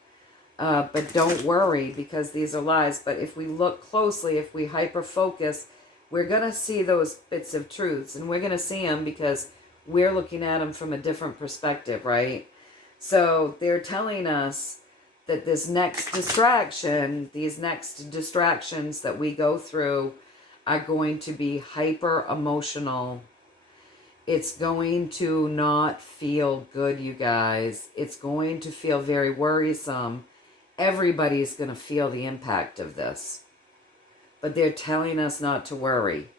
But don't worry, because these are lies. But if we look closely, if we hyper-focus, we're going to see those bits of truths. And we're going to see them because we're looking at them from a different perspective, right? So they're telling us that this next distraction, these next distractions that we go through are going to be hyper-emotional. It's going to not feel good, you guys. It's going to feel very worrisome. Everybody's going to feel the impact of this. But they're telling us not to worry.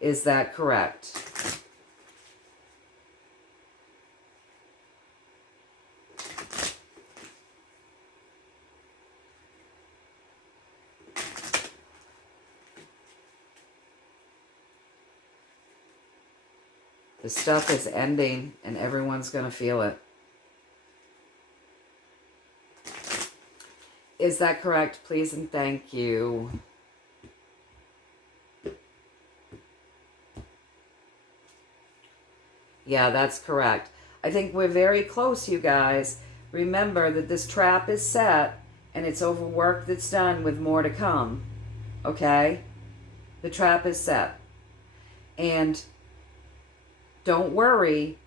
Is that correct? The stuff is ending and everyone's going to feel it. Is that correct? Please and thank you. Yeah, that's correct. I think we're very close, you guys. Remember that this trap is set and it's over work that's done with more to come. Okay? The trap is set. And don't worry.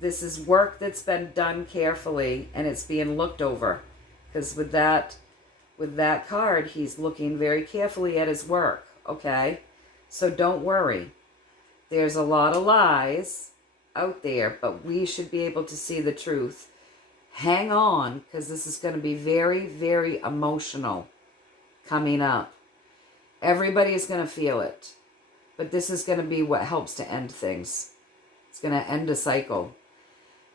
This is work that's been done carefully and it's being looked over. Because with that card, he's looking very carefully at his work. Okay? So don't worry. There's a lot of lies out there, but we should be able to see the truth. Hang on, because this is going to be very, very emotional coming up. Everybody is going to feel it, but this is going to be what helps to end things. It's going to end a cycle,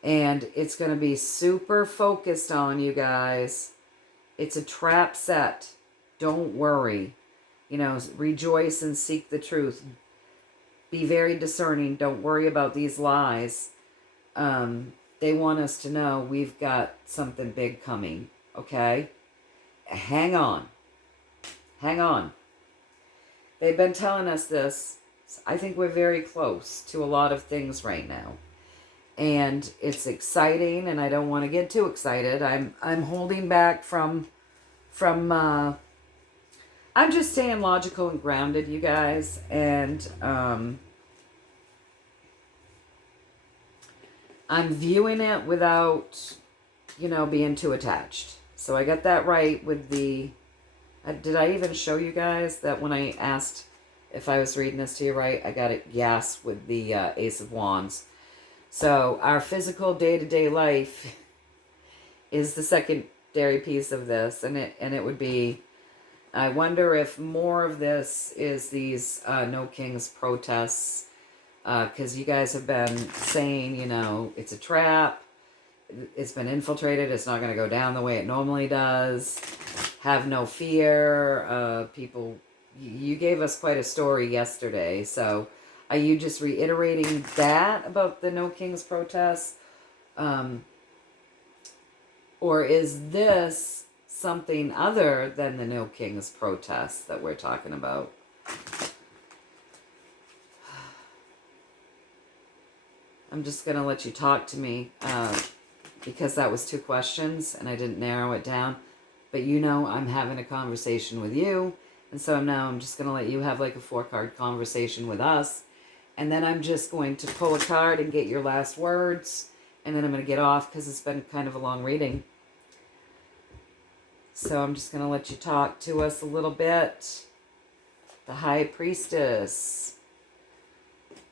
and it's going to be super focused on you guys. It's a trap set. Don't worry. Rejoice and seek the truth. Be very discerning. Don't worry about these lies. They want us to know we've got something big coming. Okay? Hang on. Hang on. They've been telling us this. I think we're very close to a lot of things right now. And it's exciting, and I don't want to get too excited. I'm holding back from I'm just staying logical and grounded, you guys. And I'm viewing it without you know, being too attached. So I got that right with the... did I even show you guys that when I asked if I was reading this to you right, I got it yes with the Ace of Wands. So our physical day-to-day life is the secondary piece of this, and it would be, I wonder if more of this is these No Kings protests, because you guys have been saying, you know, it's a trap, it's been infiltrated, it's not going to go down the way it normally does, have no fear, people, you gave us quite a story yesterday, so are you just reiterating that about the No Kings protests? Or is this something other than the No Kings protests that we're talking about? I'm just going to let you talk to me because that was 2 questions and I didn't narrow it down. But you know I'm having a conversation with you. And so I'm just going to let you have like a 4-card conversation with us. And then I'm just going to pull a card and get your last words. And then I'm going to get off because it's been kind of a long reading. So I'm just going to let you talk to us a little bit. The High Priestess.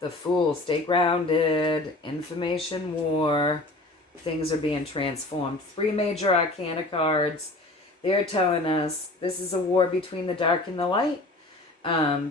The Fool. Stay grounded. Information war. Things are being transformed. 3 major arcana cards. They're telling us this is a war between the dark and the light.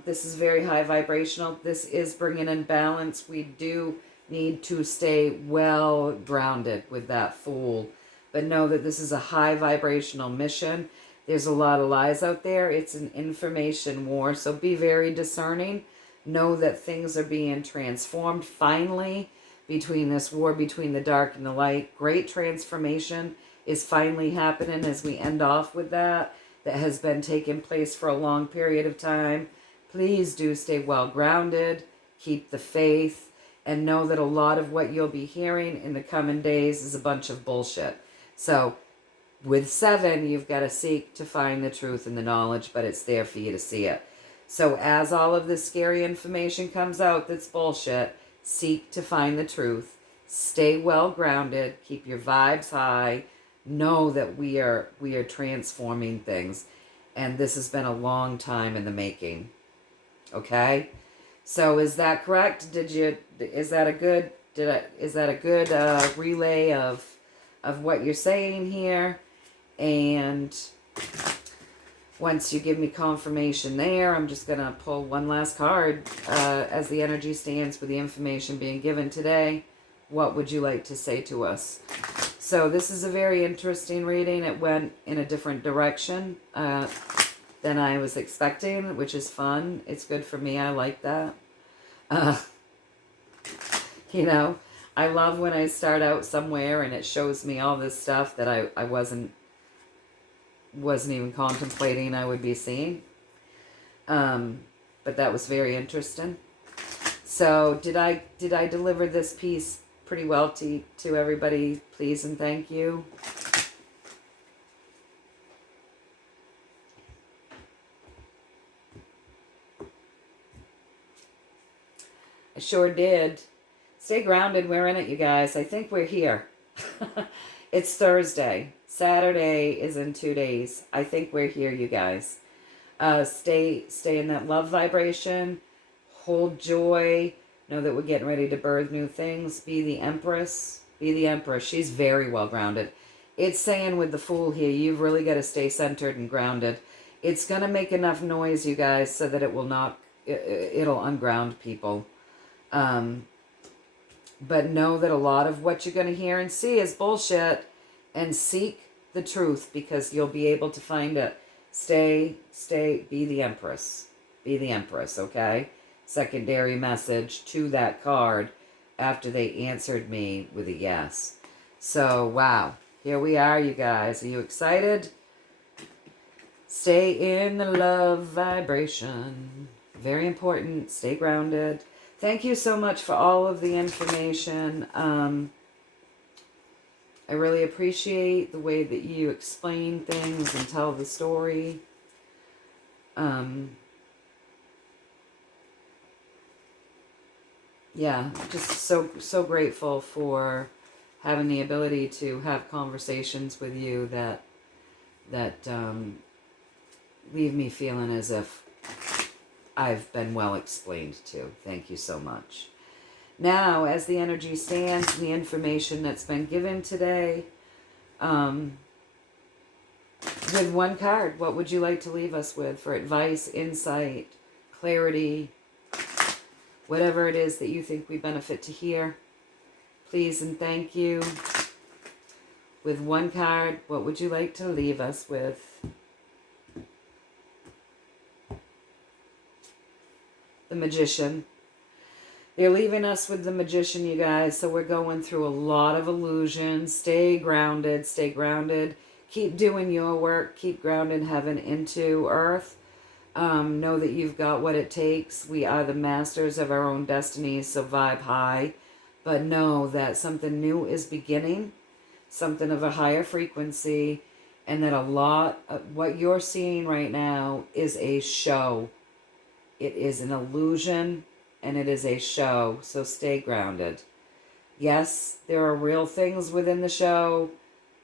This is very high vibrational. This is bringing in balance. We do need to stay well grounded with that Fool. But know that this is a high vibrational mission. There's a lot of lies out there. It's an information war. So be very discerning. Know that things are being transformed finally between this war between the dark and the light. Great transformation is finally happening as we end off with that has been taking place for a long period of time. Please do stay well grounded, keep the faith, and know that a lot of what you'll be hearing in the coming days is a bunch of bullshit. So with 7, you've got to seek to find the truth and the knowledge, but it's there for you to see it. So as all of this scary information comes out that's bullshit, seek to find the truth. Stay well grounded, keep your vibes high. Know that we are transforming things, and this has been a long time in the making. Okay, so is that correct? Is that a good relay of what you're saying here? And once you give me confirmation there, I'm just gonna pull one last card as the energy stands for the information being given today. What would you like to say to us? So this is a very interesting reading. It went in a different direction than I was expecting, which is fun. It's good for me. I like that. You know, I love when I start out somewhere and it shows me all this stuff that I wasn't even contemplating I would be seeing. But that was very interesting. So did I deliver this piece pretty well to everybody? Please and thank you. I sure did. Stay grounded. We're in it, you guys. I think we're here. It's Thursday. Saturday is in 2 days. I think we're here, you guys. Stay in that love vibration. Hold joy. Know that we're getting ready to birth new things. Be the Empress. Be the Empress. She's very well grounded. It's saying with the Fool here, you've really got to stay centered and grounded. It's going to make enough noise, you guys, so that it'll unground people. But know that a lot of what you're going to hear and see is bullshit, and seek the truth because you'll be able to find it. Be the Empress. Be the Empress, okay? Secondary message to that card after they answered me with a yes. So, wow. Here we are, you guys. Are you excited? Stay in the love vibration. Very important. Stay grounded. Thank you so much for all of the information. I really appreciate the way that you explain things and tell the story. Yeah, just so grateful for having the ability to have conversations with you that leave me feeling as if I've been well explained to. Thank you so much. Now, as the energy stands and the information that's been given today, with one card, what would you like to leave us with for advice, insight, clarity, whatever it is that you think we benefit to hear? Please and thank you. With one card, what would you like to leave us with? The Magician. They're leaving us with the Magician, you guys. So we're going through a lot of illusions. Stay grounded. Stay grounded. Keep doing your work. Keep grounding heaven into earth. Know that you've got what it takes. We are the masters of our own destinies, so vibe high. But know that something new is beginning. Something of a higher frequency. And that a lot of what you're seeing right now is a show. It is an illusion. And it is a show, so stay grounded. Yes, there are real things within the show,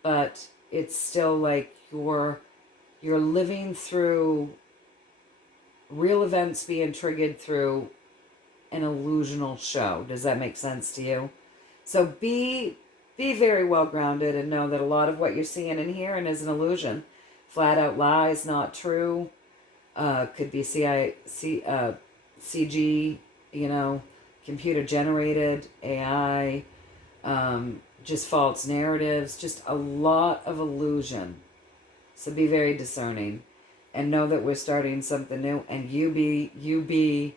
but it's still like you're living through real events being triggered through an illusional show. Does that make sense to you? So be very well grounded and know that a lot of what you're seeing and hearing is an illusion. Flat out lies, not true. Could be CG, computer generated, AI, just false narratives, just a lot of illusion. So be very discerning and know that we're starting something new, and you be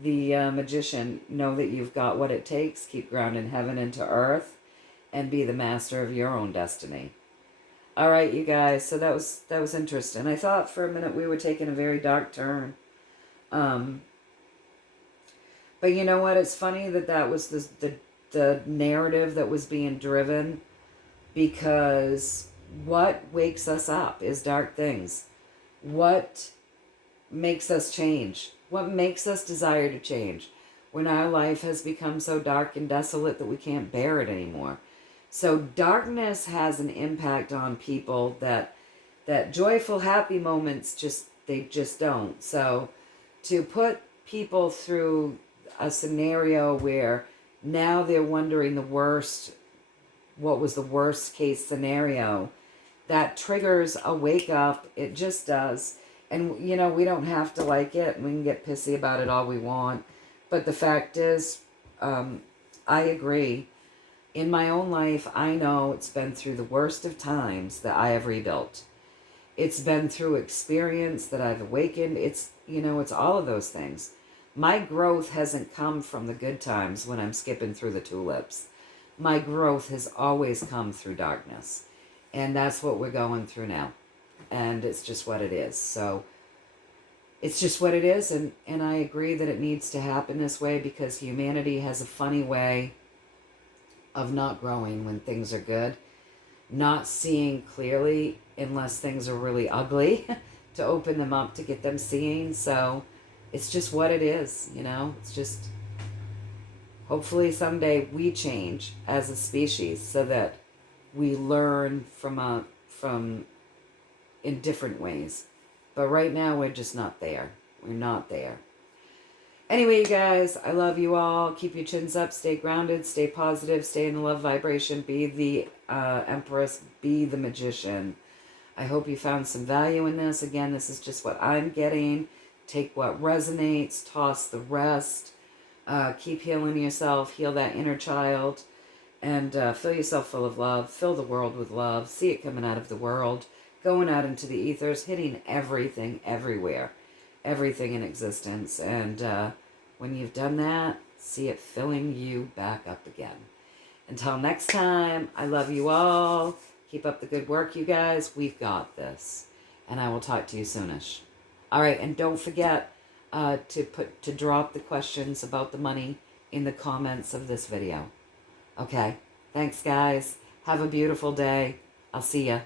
the magician. Know that you've got what it takes. Keep grounding heaven into earth and be the master of your own destiny. All right, you guys. So that was interesting. I thought for a minute we were taking a very dark turn. But you know what? It's funny that was the narrative that was being driven, because what wakes us up is dark things. What makes us change? What makes us desire to change? When our life has become so dark and desolate that we can't bear it anymore. So darkness has an impact on people that joyful, happy moments they just don't. So to put people through a scenario where now they're wondering what was the worst case scenario, that triggers a wake up. It just does. And, we don't have to like it. We can get pissy about it all we want. But the fact is, I agree. In my own life, I know it's been through the worst of times that I have rebuilt. It's been through experience that I've awakened. It's all of those things. My growth hasn't come from the good times when I'm skipping through the tulips. My growth has always come through darkness. And that's what we're going through now. And it's just what it is. So it's just what it is. And I agree that it needs to happen this way, because humanity has a funny way of not growing when things are good. Not seeing clearly unless things are really ugly to open them up to get them seeing. So it's just what it is, It's just, hopefully someday we change as a species so that we learn from in different ways. But right now we're just not there. We're not there. Anyway, you guys, I love you all. Keep your chins up. Stay grounded. Stay positive. Stay in the love vibration. Be the Empress. Be the Magician. I hope you found some value in this. Again, this is just what I'm getting. Take what resonates, toss the rest. Keep healing yourself, heal that inner child, and fill yourself full of love. Fill the world with love. See it coming out of the world, going out into the ethers, hitting everything, everywhere, everything in existence. And when you've done that, see it filling you back up again. Until next time, I love you all. Keep up the good work, you guys. We've got this. And I will talk to you soonish. All right, and don't forget to drop the questions about the money in the comments of this video. Okay, thanks, guys. Have a beautiful day. I'll see ya.